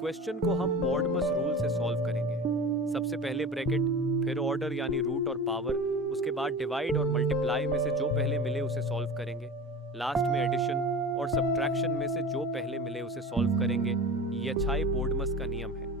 Question को हम BODMAS rule से सॉल्व करेंगे। सबसे पहले ब्रैकेट, फिर ऑर्डर यानी रूट और पावर, उसके बाद डिवाइड और मल्टीप्लाई में से जो पहले मिले उसे सॉल्व करेंगे। लास्ट में एडिशन और सब्ट्रैक्शन में से जो पहले मिले उसे सॉल्व करेंगे। ये अच्छा बॉडमस का नियम है।